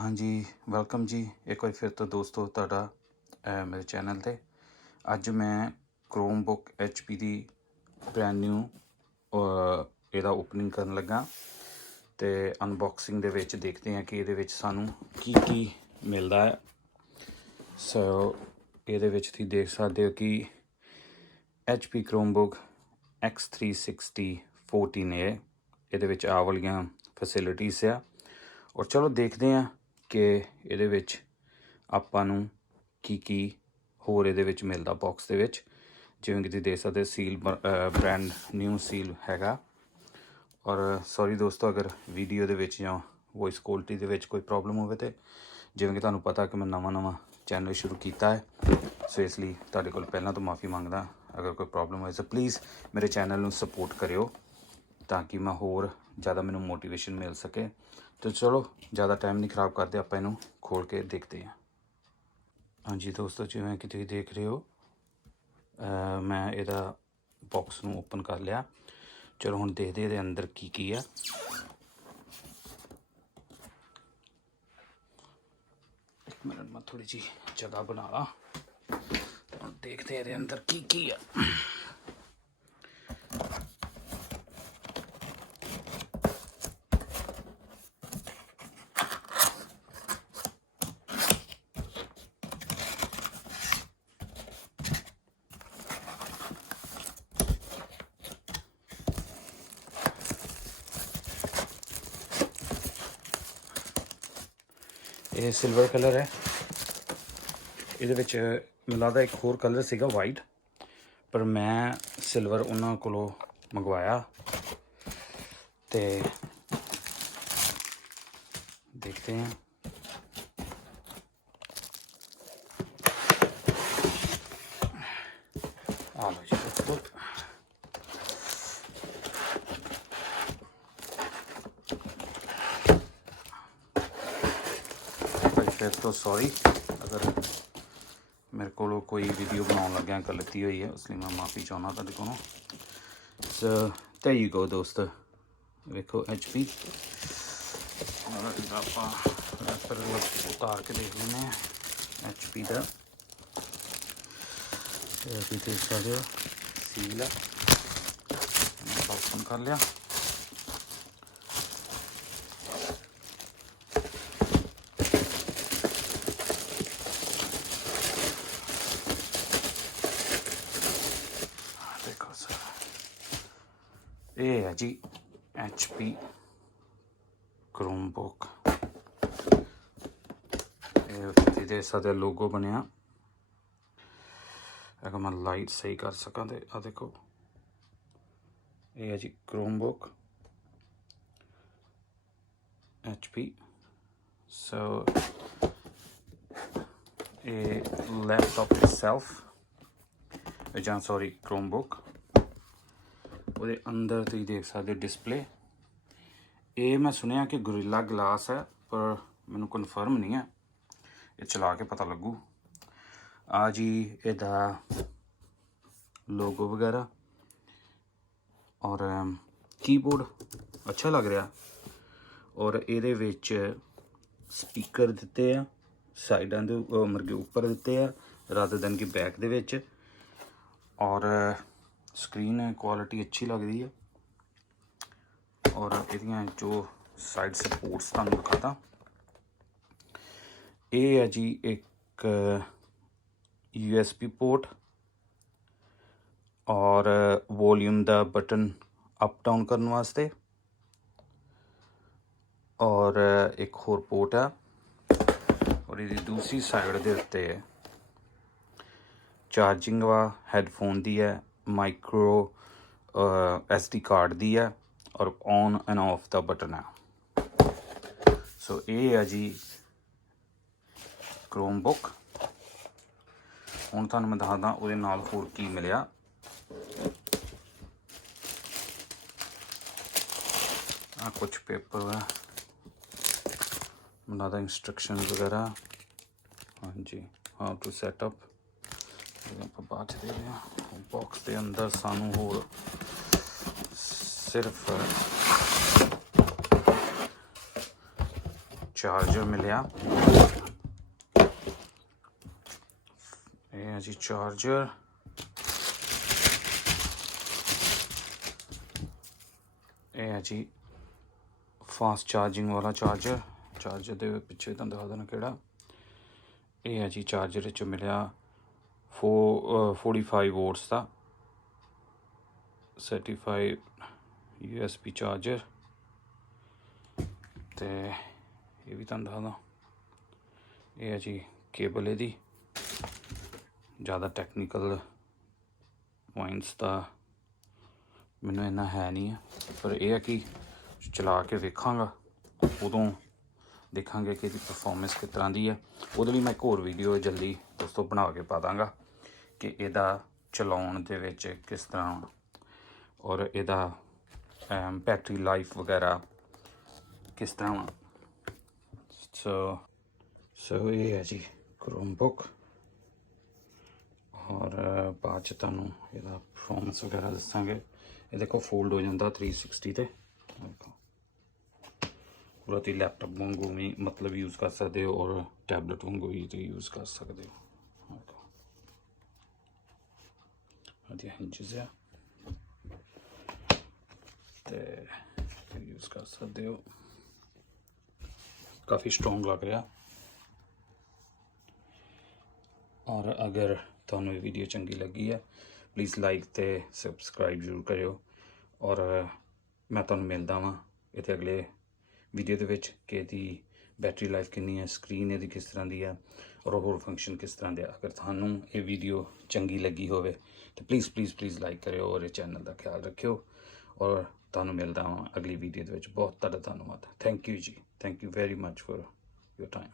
हाँ जी, वेलकम जी एक बार फिर तो दोस्तों तुहाडा मेरे चैनल ते अज मैं क्रोमबुक HP दी ब्रैंड न्यू ਇਹਦਾ ओपनिंग करन लगा तो अनबॉक्सिंग दे विच देखते हैं कि ਇਹਦੇ ਵਿੱਚ ਸਾਨੂੰ ਕੀ मिलता है। सो ਇਹਦੇ ਵਿੱਚ ਤੁਸੀਂ देख सकते हो कि HP क्रोमबुक x360 14a ਇਹਦੇ ਵਿੱਚ ਆ ਵਾਲੀਆਂ फैसिलिटीज़ आ और चलो देखते हैं कि ਇਹਦੇ ਵਿੱਚ ਆਪਾਂ ਨੂੰ ਕੀ ਹੋਰ ਇਹਦੇ ਵਿੱਚ ਮਿਲਦਾ ਬਾਕਸ ਦੇ ਵਿੱਚ। ਜਿਵੇਂ ਕਿ ਤੁਸੀਂ ਦੇਖ ਸਕਦੇ ਸੀਲ ਬ੍ਰਾਂਡ ਨਿਊ ਸੀਲ ਹੈਗਾ। ਔਰ ਸੌਰੀ ਦੋਸਤੋ ਅਗਰ ਵੀਡੀਓ ਦੇ ਵਿੱਚ ਜਾਂ ਵੌਇਸ ਕੁਆਲਿਟੀ ਦੇ ਵਿੱਚ ਕੋਈ ਪ੍ਰੋਬਲਮ ਹੋਵੇ ਤੇ ਜਿਵੇਂ ਕਿ ਤੁਹਾਨੂੰ ਪਤਾ ਕਿ ਮੈਂ ਨਵਾਂ ਚੈਨਲ ਸ਼ੁਰੂ ਕੀਤਾ ਹੈ, ਸੋ ਇਸ ਲਈ ਤੁਹਾਡੇ ਕੋਲ ਪਹਿਲਾਂ ਤੋਂ ਮਾਫੀ ਮੰਗਦਾ। ਅਗਰ ਕੋਈ ਪ੍ਰੋਬਲਮ ਹੋਏ ਤਾਂ ਪਲੀਜ਼ ਮੇਰੇ ਚੈਨਲ ਨੂੰ ਸਪੋਰਟ ਕਰਿਓ ਤਾਂ ਕਿ ਮੈਂ ਹੋਰ ज़्यादा मैनू मोटिवेशन मिल सके। तो चलो ज़्यादा टाइम नहीं ख़राब करते, आप इनू खोल के देखते हैं। हाँ जी दोस्तों, जिवें कि तुसीं देख रहे हो मैं इहदा बॉक्स नू ओपन कर लिया। चलो हुण देखते इहदे अंदर की है। एक मिनट मैं थोड़ी जी जगह बना ला, देखते इहदे अंदर की है। ये सिल्वर कलर है, ये मैनूं लगदा एक होर कलर सीगा वाइट, पर मैं सिल्वर उन्हां कोलों मंगवाया ते देखते हैं। आ लो जी दोस्तों, फिर तो सॉरी अगर मेरे को कोई वीडियो बनाने लग्या गलती हुई है, इसलिए मैं माफ़ी चाहना तुहाडे कोलों। सो देयर यू गो दोस्त, देखो HP आप उतार के देख लें HP का। अभी देख सकते हो सील है, ओपन कर लिया। ये है जी HP क्रोमबुक, ये देख सकते लोगो बनया। अगर मैं लाइट सही कर सका तो आ देखो, ये है जी क्रोमबुक HP। सो ये लैपटॉप इटसेल्फ जां सॉरी क्रोमबुक, ਉਹਦੇ अंदर तुसीं देख सकते डिस्पले। ये मैं सुनिया कि गोरिल्ला ग्लास है, पर मैनू कन्फर्म नहीं है, ये चला के पता लगू। आ जी इहदा लोगो वगैरह और कीबोर्ड अच्छा लग रहा। और ये विच स्पीकर दिते आ साइडां दे मतलब उपर दिते आ रादर दैन कि बैक दे विच। और स्क्रीन क्वालिटी अच्छी लग रही है। और इहदियां जो साइड सपोर्ट्स तुहानूं दिखाता, ये है जी एक USB पोर्ट और वॉल्यूम दा बटन अप डाउन करने वास्ते। और एक होर पोर्ट है। और ये दूसरी साइड दे उत्ते चार्जिंग वा हैडफोन दी है, माइक्रो SD कार्ड दी है और on end of the button है। सो ये है जी क्रोमबुक। हुण तुहानूं मैं दसदा उहदे नाल होर की मिलिया। आ कुछ पेपर है, मैनूं लगदा इंस्ट्रक्शन वगैरह। हाँ जी, हाउ टू सैटअप आप बाद दे रहे हैं। बॉक्स के अंदर सानू होर सिर्फ ਚਾਰਜਰ ਮਿਲਿਆ। ਇਹ ਹੈ ਜੀ ਚਾਰਜਰ। ਇਹ ਹੈ ਜੀ ਫਾਸਟ ਚਾਰਜਿੰਗ ਵਾਲਾ ਚਾਰਜਰ ਦੇ ਪਿੱਛੇ ਤੁਹਾਨੂੰ ਦਿਖਾ ਦੇਣਾ ਕਿਹੜਾ। ਇਹ ਹੈ ਜੀ ਚਾਰਜਰ ਵਿੱਚ ਮਿਲਿਆ 45 ਵੋਟਸ ਦਾ ਸਰਟੀਫਾਈਡ USB ਚਾਰਜਰ। ਤੇ ਇਹ ਵੀ ਤੁਹਾਨੂੰ ਦੱਸਦਾ, ਇਹ ਹੈ ਜੀ ਕੇਬਲ ਇਹਦੀ। ज़्यादा टैक्नीकल पॉइंट्स का मैनू इन्ना है नहीं है, पर यह है कि चला के वेखांगा उदों देखांगे कि परफॉर्मेंस किस तरह की है। उहदे लई मैं एक होर वीडियो जल्दी दोस्तों बना के पा दांगा कि इहदा चलाउण दे विच किस तरह और इहदा बैटरी लाइफ वगैरह किस तरह। सो ये है जी क्रोमबुक, और बाद च तुहानूं इहदा परफॉर्मेंस वगैरह दस्सांगे। ये देखो फोल्ड हो जाता 360 ते, देखो पूरा तुसीं लैपटॉप वांगू भी मतलब यूज़ कर सकते हो और टैबलेट वांगू भी तुसीं यूज़ कर सकते हो। देखो वधिया हिंजिस है ते यूज़ कर सकते हो। काफ़ी स्ट्रॉन्ग लग रहा। और अगर तुहानूं ये वीडियो चंगी लगी है प्लीज़ लाइक ते सबसक्राइब जरूर करियो। और मैं तुहानूं मिलदा वां इत्थे अगले वीडियो दे विच कि इहदी बैटरी लाइफ कितनी है, स्क्रीन इहदी किस तरह की है और होर फंक्शन किस तरह दे। अगर तुहानूं ये वीडियो चंगी लगी होवे तो प्लीज़ प्लीज़ प्लीज़ लाइक करियो और इस चैनल का ख्याल रखियो। और तुहानूं मिलदा वां अगली वीडियो दे विच। बहुत तुहाडा धन्नवाद। थैंक यू जी, thank you very much for your time.